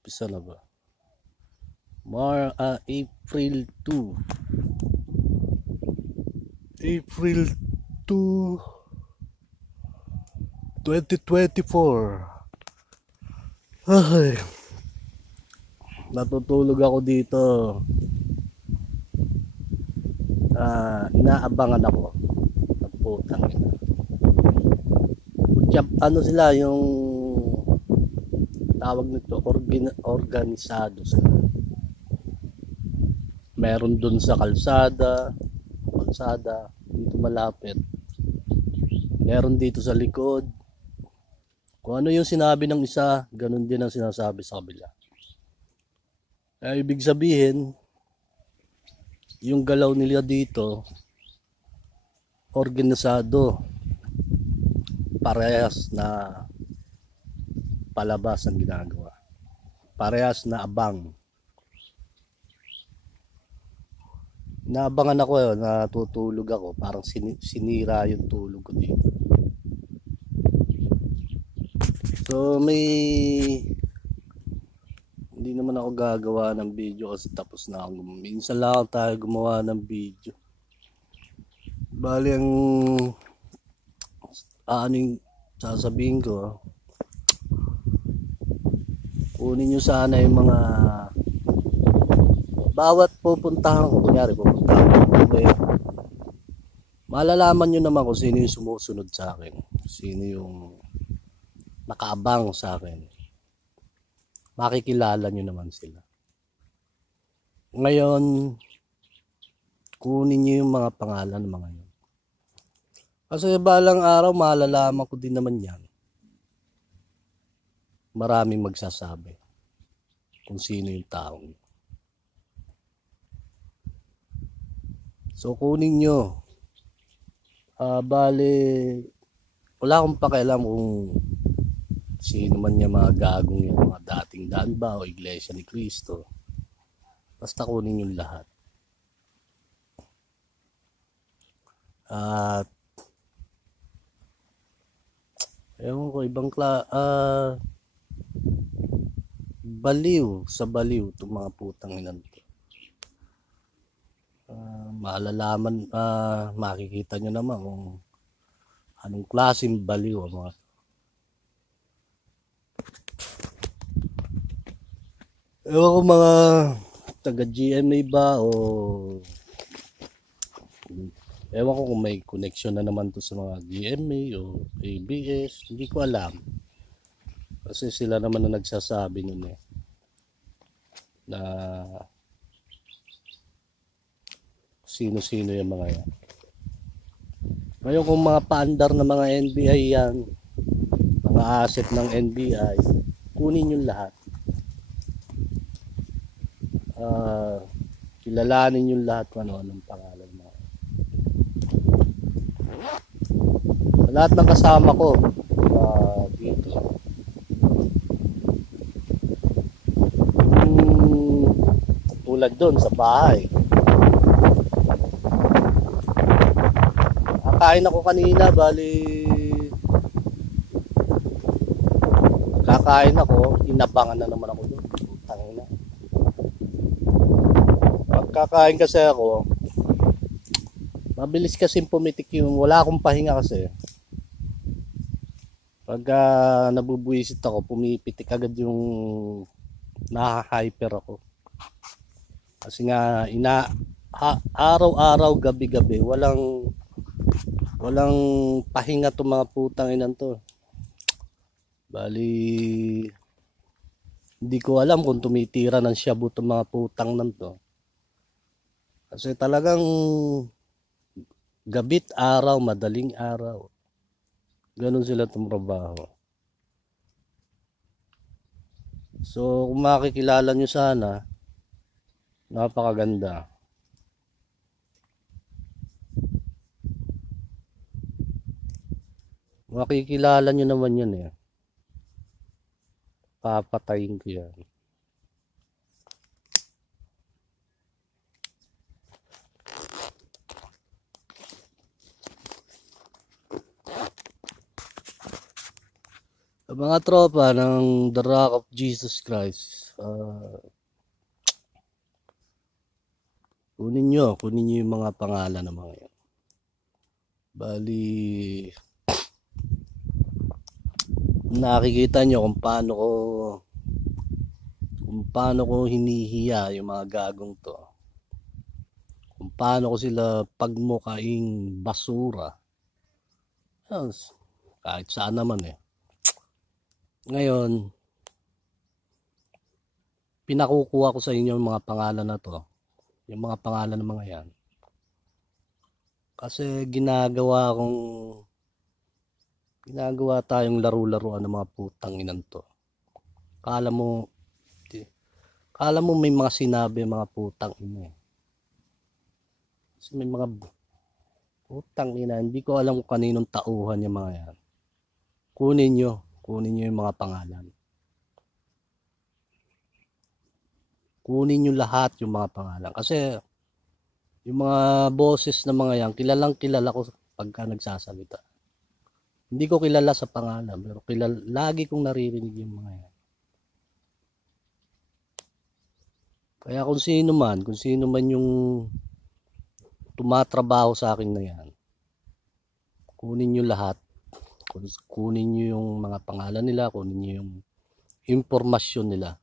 Umpisa na ba? April 2. April 2, 2024. Ay, natutulog ako dito. Inaabangan ako. Putang ina. Ano sila yung tawag nito, organisado sila. Meron dun sa kalsada dito malapit. Meron dito sa likod. Kung ano yung sinabi ng isa, ganun din ang sinasabi sa kabila. Ibig sabihin, yung galaw nila dito, organisado. Parehas na palabas ang ginagawa. Parehas na abang. Naabangan ako, natutulog ako, parang sinira yung tulog ko dito. So hindi naman ako gagawa ng video kasi tapos na ako. Minsan lang tayo gumawa ng video. Bali ang yung sasabihin ko, kunin nyo sana yung mga bawat pupuntahan ko, kunyari pupuntahan ko, malalaman nyo naman kung sino yung sumusunod sa akin, sino yung nakaabang sa akin, makikilala nyo naman sila. Ngayon, kunin nyo yung mga pangalan ng mga yun, kasi balang araw malalaman ko din naman yan. Maraming magsasabi kung sino yung taong. So kunin nyo. Bale, wala akong pakialam kung sino man yung mga gagong yung mga dating daan ba o Iglesia ni Cristo. Basta kunin yung lahat. At ewan ko, ibang baliw itong mga putang inan to. Malalaman, makikita nyo naman kung anong klaseng baliw ang mga. Ewan ko, mga taga GMA ba o ewan ko kung may connection na naman to sa mga GMA o ABS, hindi ko alam. Kasi sila naman na nagsasabi nun na sino-sino yung mga yan. Ngayon kung mga paandar na mga NBI yan, mga asset ng NBI, kunin yung lahat. Kilalanin yung lahat kung ano-anong pangalan mo. Lahat ng kasama ko dito, tulad doon sa bahay, kakain ako kanina, bali kakain ako, inabangan na naman ako doon. Tangina. Pagkakain kasi ako, mabilis kasi pumitik yung, wala akong pahinga kasi. Pagka nabubuisit ako, pumipitik agad yung naha-hyper ako. Kasi nga araw-araw, gabi-gabi, walang pahinga to mga putang inan to. Bali, hindi ko alam kung tumitira ng shabu to mga putang nan to. Kasi talagang gabit araw, madaling araw. Ganun sila tumrabaho. So kung makikilala nyo sana, napakaganda. Makikilala nyo naman yan papatayin ko yan. Mga tropa ng The Rock of Jesus Christ, kunin nyo yung mga pangalan ng mga yan. Bali, nakikita nyo kung paano ko hinihiya yung mga gagong to. Kung paano ko sila pagmukaing basura. Kahit saan naman eh. Ngayon, pinakukuha ko sa inyo yung mga pangalan na to. Yung mga pangalan ng mga yan. Kasi ginagawa tayong laro-laruan ng mga putang inan to. Kala mo may mga sinabi mga putang ina eh. Kasi may mga putang ina, hindi ko alam kung kaninong tauhan yung mga yan. Kunin nyo yung mga pangalan. Kunin nyo lahat yung mga pangalan. Kasi yung mga boses na mga yan, kilala ko pagka nagsasalita. Hindi ko kilala sa pangalan, pero lagi kong naririnig yung mga yan. Kaya kung sino man yung tumatrabaho sa akin na yan, kunin nyo lahat. Kunin nyo yung mga pangalan nila, kunin nyo yung impormasyon nila.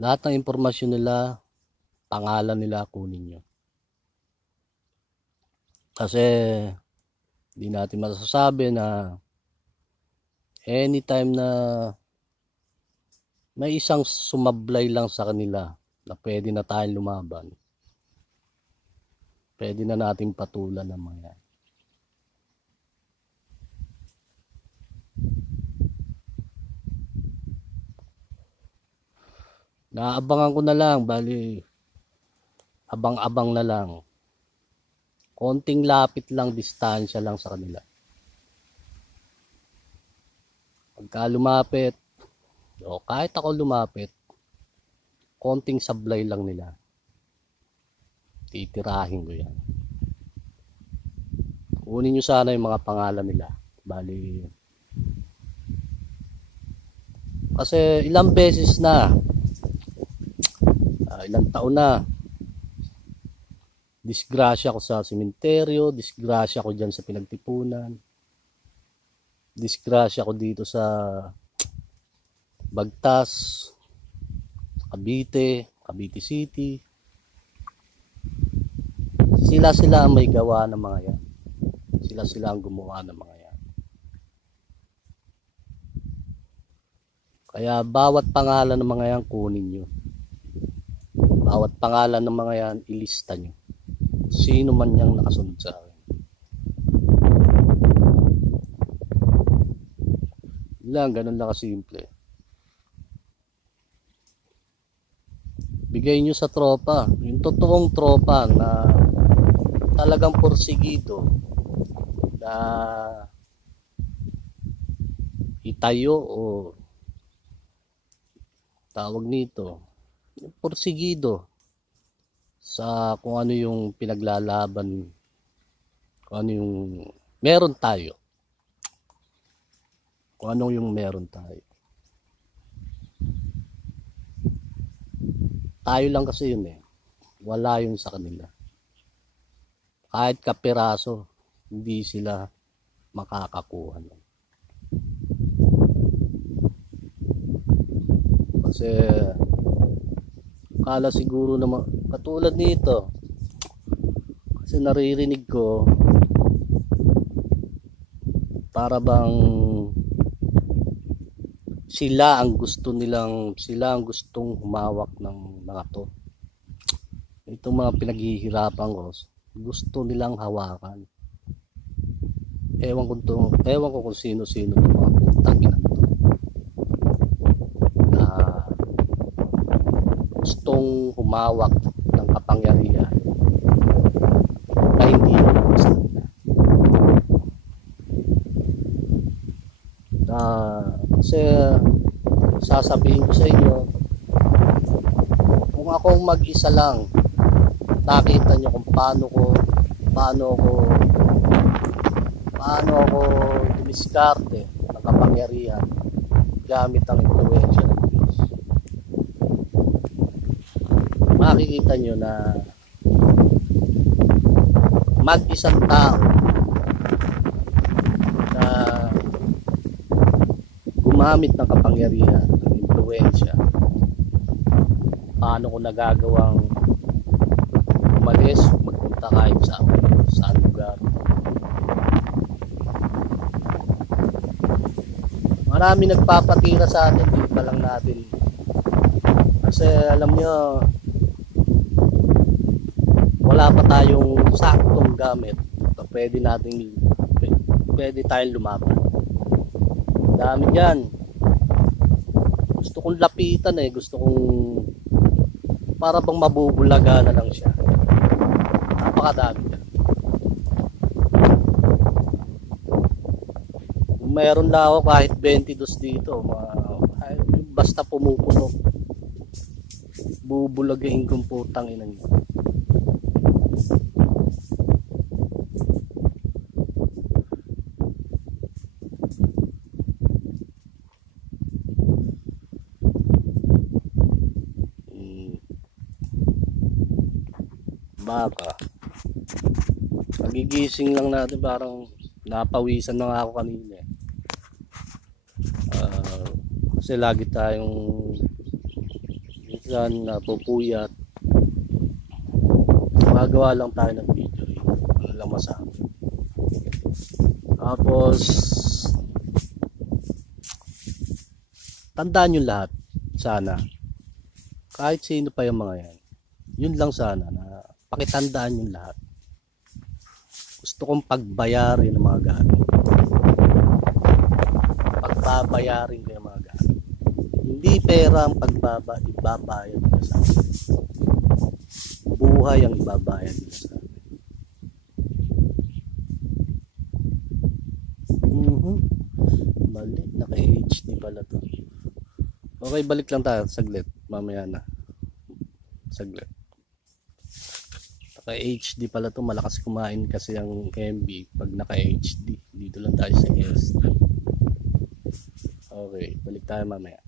Lahat ng impormasyon nila, pangalan nila, kunin nyo. Kasi hindi natin masasabi na anytime na may isang sumablay lang sa kanila na pwede na tayong lumaban, pwede na natin patulan ng mga yan. Naabangan ko na lang, bali abang-abang na lang. Konting lapit lang, distansya lang sa kanila. Pagka lumapit, o kahit ako lumapit, konting sablay lang nila. Titirahin ko yan. Kunin nyo sana yung mga pangalan nila. Bali, kasi ilang beses na, ilang taon na, disgrasya ko sa sementeryo, disgrasya ko dyan sa pinagtipunan, disgrasya ko dito sa Bagtas, Cavite City. Sila ang may gawa ng mga yan. Sila ang gumawa ng mga yan. Kaya bawat pangalan ng mga yan, kunin nyo. Bawat pangalan ng mga yan, ilista nyo. Sino man yang nakasunod sa akin. Ganun lang kasimple. Bigay nyo sa tropa, yung totoong tropa na talagang porsigido, na itayo o tawag nito, porsigido sa kung ano yung pinaglalaban, kung ano yung meron tayo, kung ano yung meron tayo. Tayo lang kasi yun eh, wala yun sa kanila. Kahit kapiraso, hindi sila makakakuha nun. Kasi kala siguro naman katulad nito, kasi naririnig ko para bang sila ang gustong humawak ng mga to. Itong mga pinaghihirapan ko, gusto nilang hawakan. Ewan ko kung sino-sino itong mga putang ina to, na gustong humawak ng kapangyarihan na hindi sa kanila. Kasi sasabihin ko sa inyo, kung akong mag-isa lang, nakita nyo kung paano ako dumiskarte ng kapangyarihan gamit ang impluwensya ng Diyos. Makikita nyo na mag-isang tao na gumamit ng kapangyarihan, ng impluwensya, paano ko nagagawang umalis, magpunta kahit saan lugar. Marami nagpapatira sa atin, di pa lang natin. Kasi alam nyo, wala pa tayong saktong gamit na pwede tayong lumaban. Dami dyan. Gusto kong lapitan gusto kong para bang mabubulaga na lang siya. Napakadami dyan. Kung meron na ako kahit 22 dito, basta pumupuno, bubulagahin kong putang ina niyo. Baka pagigising lang natin, parang napawisan na nga ako kanina kasi lagi tayong minsan napupuyat, magawa lang tayo ng video, ano lang masabi. Tapos tandaan nyo lahat, sana kahit sino pa yung mga yan, yun lang sana na pakitandaan yung lahat. Gusto kong pagbayarin ng mga gamit. Pagbabayarin ko yung mga gamit. Hindi pera ang ibabayad nila sa akin. Buhay ang ibabayad nila sa akin. Mali, naka-HD pala to. Okay, balik lang tayo saglit. Mamaya na. Saglit. Naka-HD pala to, malakas kumain kasi ang MB pag naka-HD. Dito lang tayo sa SD. Okay, balik tayo mamaya.